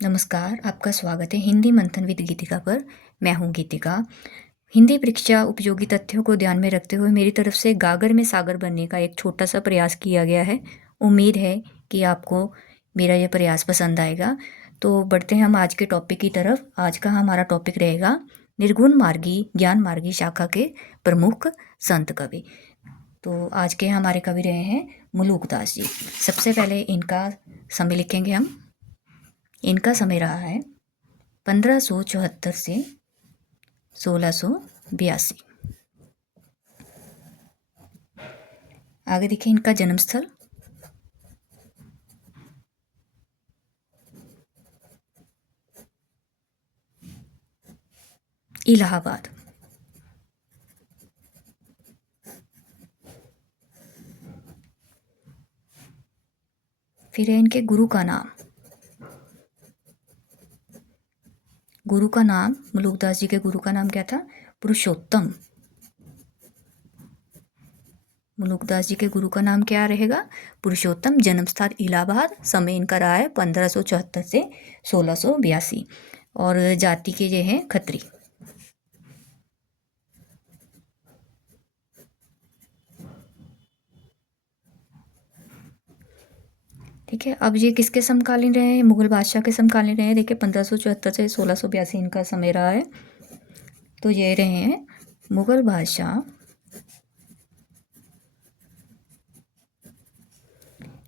नमस्कार, आपका स्वागत है हिंदी मंथन विद गीतिका पर। मैं हूँ गीतिका। हिंदी परीक्षा उपयोगी तथ्यों को ध्यान में रखते हुए मेरी तरफ से गागर में सागर बनने का एक छोटा सा प्रयास किया गया है। उम्मीद है कि आपको मेरा यह प्रयास पसंद आएगा। तो बढ़ते हैं हम आज के टॉपिक की तरफ। आज का हमारा टॉपिक रहेगा निर्गुण मार्गी ज्ञान मार्गी शाखा के प्रमुख संत कवि। तो आज के हमारे कवि रहे हैं मुलुकदास जी। सबसे पहले इनका समय लिखेंगे हम। इनका समय रहा है 1574 से 1682। आगे देखिए इनका जन्म स्थल इलाहाबाद। फिर है इनके गुरु का नाम। गुरु का नाम मुलुकदास जी के गुरु का नाम क्या था? पुरुषोत्तम। मुलुकदास जी के गुरु का नाम क्या रहेगा? पुरुषोत्तम। जन्म स्थान इलाहाबाद। समय इनका रहा है 1574 से 1682। और जाति के ये हैं खत्री। ठीक है, अब ये किसके समकालीन रहे हैं? मुगल बादशाह के समकालीन रहे हैं। देखिए 1574 से 1682 इनका समय रहा है। तो ये रहे हैं मुगल बादशाह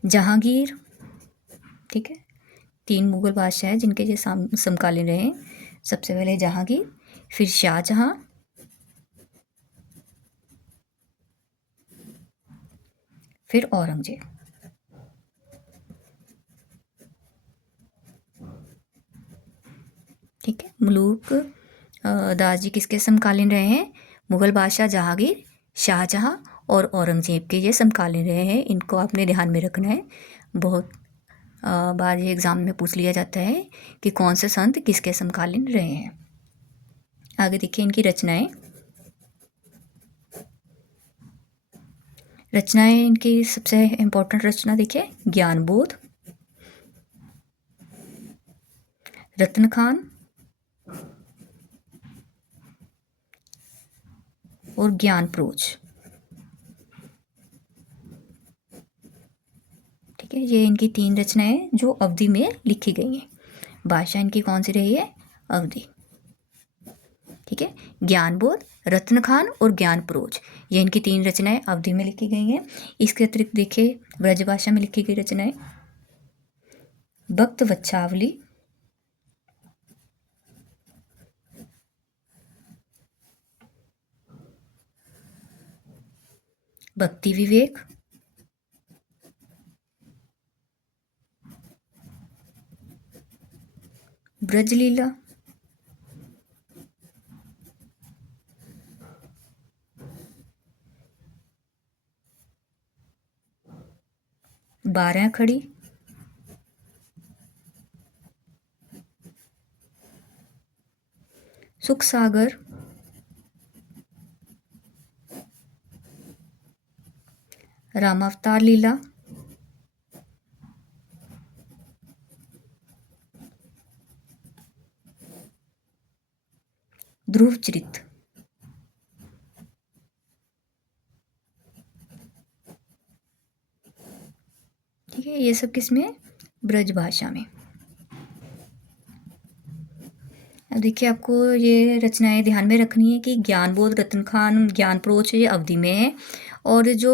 जहांगीर। ठीक है, 3 मुगल बादशाह हैं जिनके ये समकालीन रहे हैं। सबसे पहले जहांगीर, फिर शाहजहां, फिर औरंगजेब। ठीक है, मुलुक दास जी किसके समकालीन रहे हैं? मुगल बादशाह जहांगीर, शाहजहां और औरंगजेब के ये समकालीन रहे हैं। इनको आपने ध्यान में रखना है। बहुत बार ये एग्जाम में पूछ लिया जाता है कि कौन से संत किसके समकालीन रहे हैं। आगे देखिए इनकी रचनाएं। रचनाएं इनकी सबसे इम्पोर्टेंट रचना देखिए ज्ञानबोध, रत्न खान और ज्ञानप्रोज। ठीक है, ये इनकी 3 रचनाएं जो अवधि में लिखी गई हैं। भाषा इनकी कौन सी रही है? अवधि। ठीक है, ज्ञानबोध, रत्न खान और ज्ञानप्रोज, ये इनकी 3 रचनाएं अवधि में लिखी गई हैं। इसके अतिरिक्त देखिए ब्रजभाषा में लिखी गई रचनाएं भक्त वच्छावली, भक्ति विवेक, ब्रजलीला, बारह खड़ी, सुख सागर, रामावतार लीला, ध्रुव चरित। ठीक है, ये सब किसमें? ब्रजभाषा में। अब देखिए आपको ये रचनाएं ध्यान में रखनी है कि ज्ञानबोध, रतन खान, ज्ञानप्रोज ये अवधि में है। और जो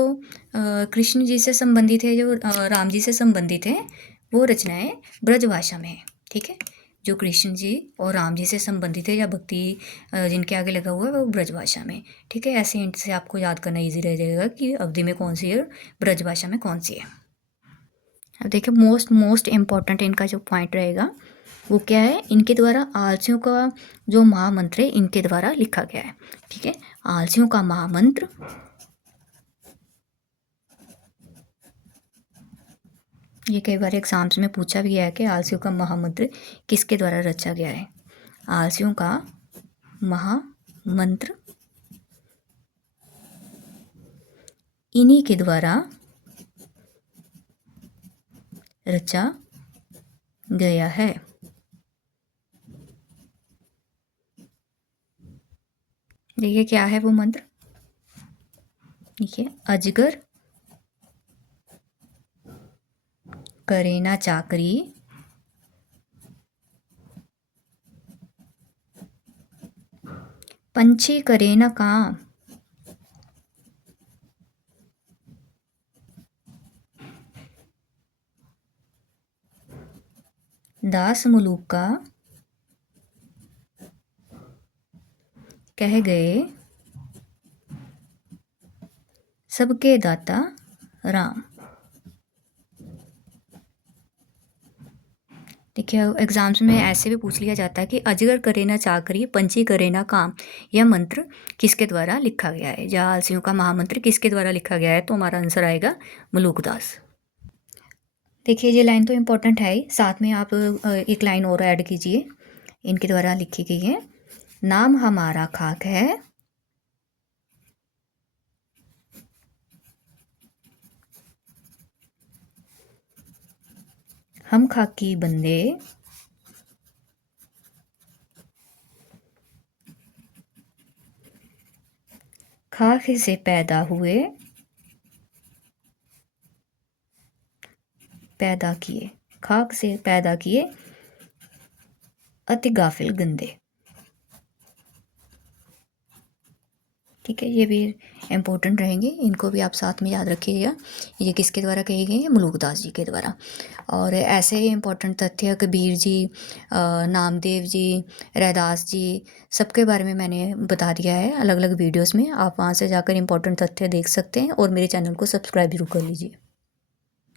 कृष्ण जी से संबंधित है, जो राम जी से संबंधित है, वो रचनाएं ब्रजभाषा में है। ठीक है, जो कृष्ण जी और राम जी से संबंधित है या भक्ति जिनके आगे लगा हुआ है वो ब्रजभाषा में। ठीक है, ऐसे हिंट से आपको याद करना ईजी रह जाएगा कि अवधि में कौन सी है, ब्रजभाषा में कौन सी है। अब देखिए मोस्ट इम्पॉर्टेंट इनका जो पॉइंट रहेगा वो क्या है? इनके द्वारा आलसियों का जो महामंत्र है इनके द्वारा लिखा गया है। ठीक है, आलसियों का महामंत्र, ये कई बार एग्जाम्स में पूछा भी गया है कि आलसियों का महामंत्र किसके द्वारा रचा गया है? आलसियों का महामंत्र इन्हीं के द्वारा रचा गया है। देखिए क्या है वो मंत्र। देखिए, अजगर करे ना चाकरी, पंछी करे ना काम, दास मुलूक का कह गए, सबके दाता राम। देखिए, एग्ज़ाम्स में ऐसे भी पूछ लिया जाता है कि अजगर करे ना चाकरी, पंछी करे ना काम, यह मंत्र किसके द्वारा लिखा गया है, या आलसियों का महामंत्र किसके द्वारा लिखा गया है, तो हमारा आंसर आएगा मलूकदास। देखिए, ये लाइन तो इम्पोर्टेंट है ही, साथ में आप एक लाइन और ऐड कीजिए, इनके द्वारा लिखी गई है। नाम हमारा खाक है, हम खाकी बंदे, खाक से पैदा हुए, पैदा किए, खाक से पैदा किए, अति गाफिल गंदे। ठीक है, ये भी इम्पोर्टेंट रहेंगे, इनको भी आप साथ में याद रखिएगा। ये किसके द्वारा कही गई है, मलूकदास जी के द्वारा। और ऐसे ही इम्पोर्टेंट तथ्य कबीर जी, नामदेव जी, रैदास जी, सबके बारे में मैंने बता दिया है अलग अलग वीडियोस में। आप वहाँ से जाकर इम्पोर्टेंट तथ्य देख सकते हैं और मेरे चैनल को सब्सक्राइब जरूर कर लीजिए।